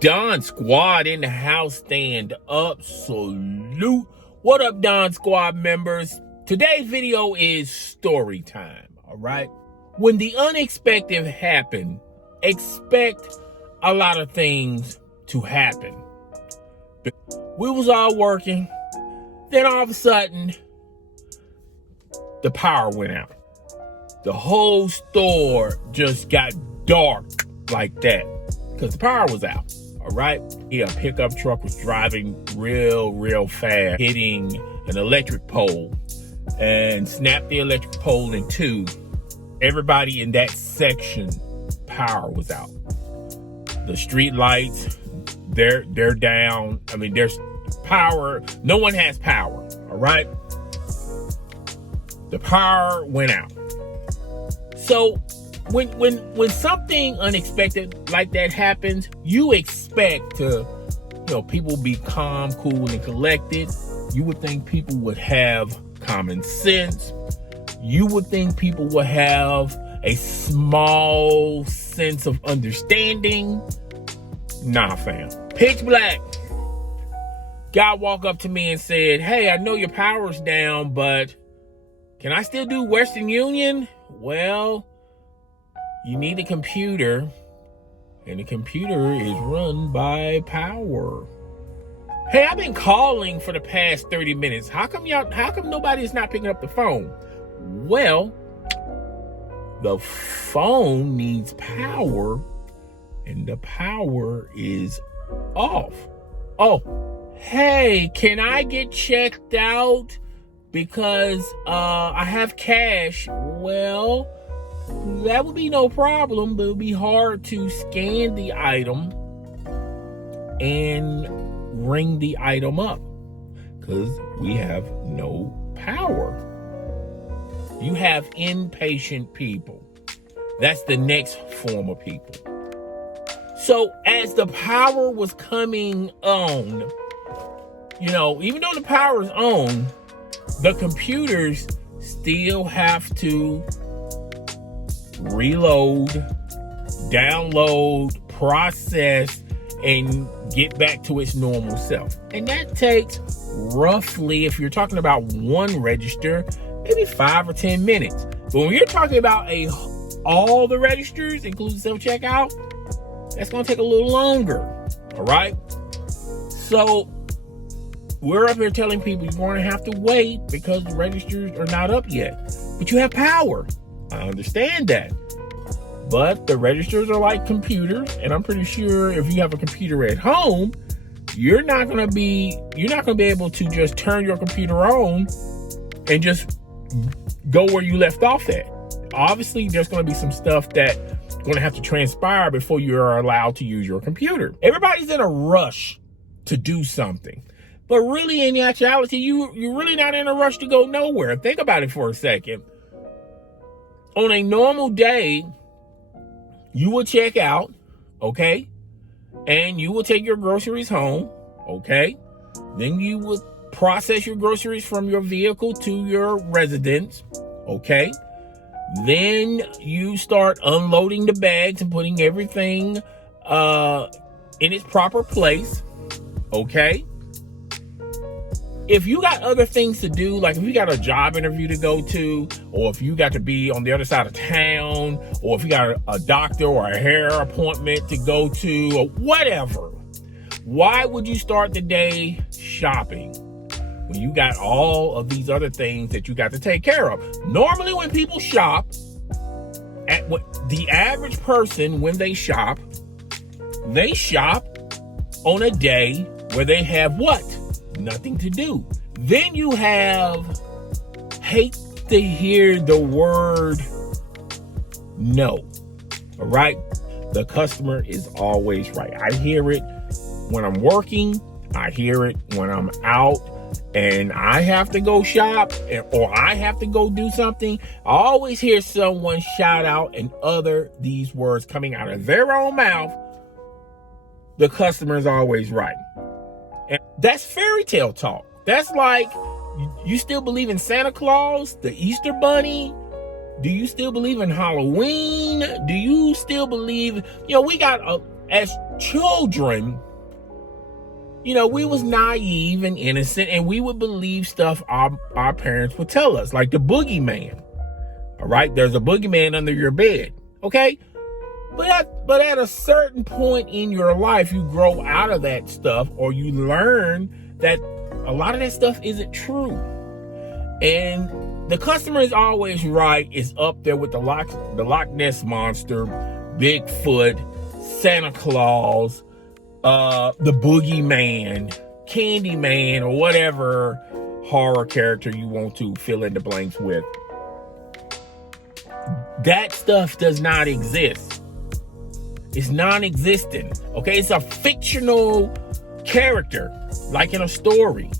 Don Squad in the house, stand up, salute. What up, Don Squad members? Today's video is story time, all right? When the unexpected happen, expect a lot of things to happen. We was all working, then all of a sudden, the power went out. The whole store just got dark like that because the power was out. All right. Yeah, a pickup truck was driving real fast, hitting an electric pole and snapped the electric pole in two. Everybody in that section, power was out. The street lights, they're down. I mean, there's power. No one has power. All right. The power went out. So when something unexpected like that happens, you expect to, people be calm, cool, and collected. You would think people would have common sense. You would think people would have a small sense of understanding. Nah, fam. Pitch black. Guy walked up to me and said, "Hey, I know your power's down, but can I still do Western Union?" Well, you need a computer, and the computer is run by power. Hey, I've been calling for the past 30 minutes. How come nobody is not picking up the phone? Well, the phone needs power, and the power is off. Oh, hey, can I get checked out? Because I have cash. Well, that would be no problem, but it would be hard to scan the item and ring the item up because we have no power. You have impatient people. That's the next form of people. So as the power was coming on, even though the power is on, the computers still have to reload, download, process, and get back to its normal self. And that takes roughly, if you're talking about one register, maybe 5 or 10 minutes. But when you're talking about all the registers, including self-checkout, that's going to take a little longer. All right? So we're up here telling people you're going to have to wait because the registers are not up yet. But you have power. I understand that. But the registers are like computers, and I'm pretty sure if you have a computer at home, you're not going to be able to just turn your computer on and just go where you left off at. Obviously, there's going to be some stuff that's going to have to transpire before you're allowed to use your computer. Everybody's in a rush to do something. But really, in actuality, you're really not in a rush to go nowhere. Think about it for a second. On a normal day, you will check out, okay? And you will take your groceries home, okay? Then you will process your groceries from your vehicle to your residence, okay? Then you start unloading the bags and putting everything in its proper place, okay? If you got other things to do, like if you got a job interview to go to, or if you got to be on the other side of town, or if you got a doctor or a hair appointment to go to, or whatever, why would you start the day shopping when you got all of these other things that you got to take care of? Normally when people shop, the average person, when they shop on a day where they have what? Nothing to do. Then you have, hate to hear the word no. All right? The customer is always right. I hear it when I'm working. I hear it when I'm out and I have to go shop or I have to go do something. I always hear someone shout out and utter these words coming out of their own mouth. The customer is always right. And that's fairy tale talk. That's like, you still believe in Santa Claus, the Easter Bunny? Do you still believe in Halloween? Do you still believe, we got as children, you know, we was naive and innocent, and we would believe stuff our parents would tell us, like the boogeyman. All right, there's a boogeyman under your bed. Okay, but at a certain point in your life, you grow out of that stuff, or you learn that a lot of that stuff isn't true. And the customer is always right. It's up there with the Loch Ness Monster, Bigfoot, Santa Claus, the Boogeyman, Candyman, or whatever horror character you want to fill in the blanks with. That stuff does not exist. It's non-existent. Okay, it's a fictional character, like in a story.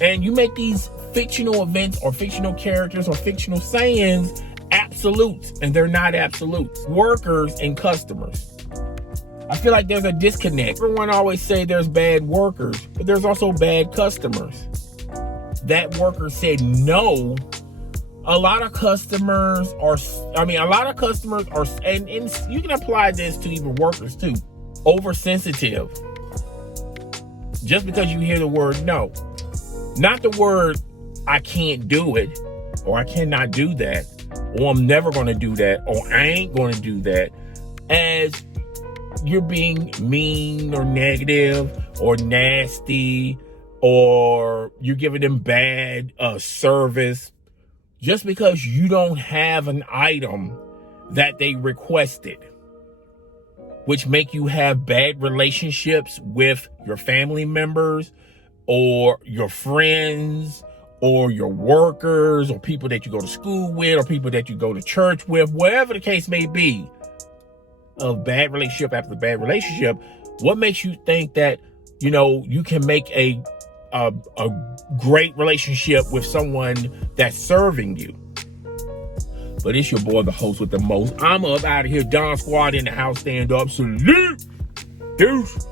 And you make these fictional events or fictional characters or fictional sayings absolutes, and they're not absolutes. Workers and customers. I feel like there's a disconnect. Everyone always say there's bad workers, but there's also bad customers. That worker said no. A lot of customers are, and you can apply this to even workers too, oversensitive. Just because you hear the word no. Not the word, I can't do it, or I cannot do that, or I'm never going to do that, or I ain't going to do that, as you're being mean or negative or nasty, or you're giving them bad service just because you don't have an item that they requested, which make you have bad relationships with your family members or your friends or your workers or people that you go to school with or people that you go to church with, whatever the case may be, of bad relationship after bad relationship. What makes you think that, you know, you can make a great relationship with someone that's serving you? But it's your boy, the host with the most. I'm up out of here. Don Squad in the house. Stand up. Salute. Deuce.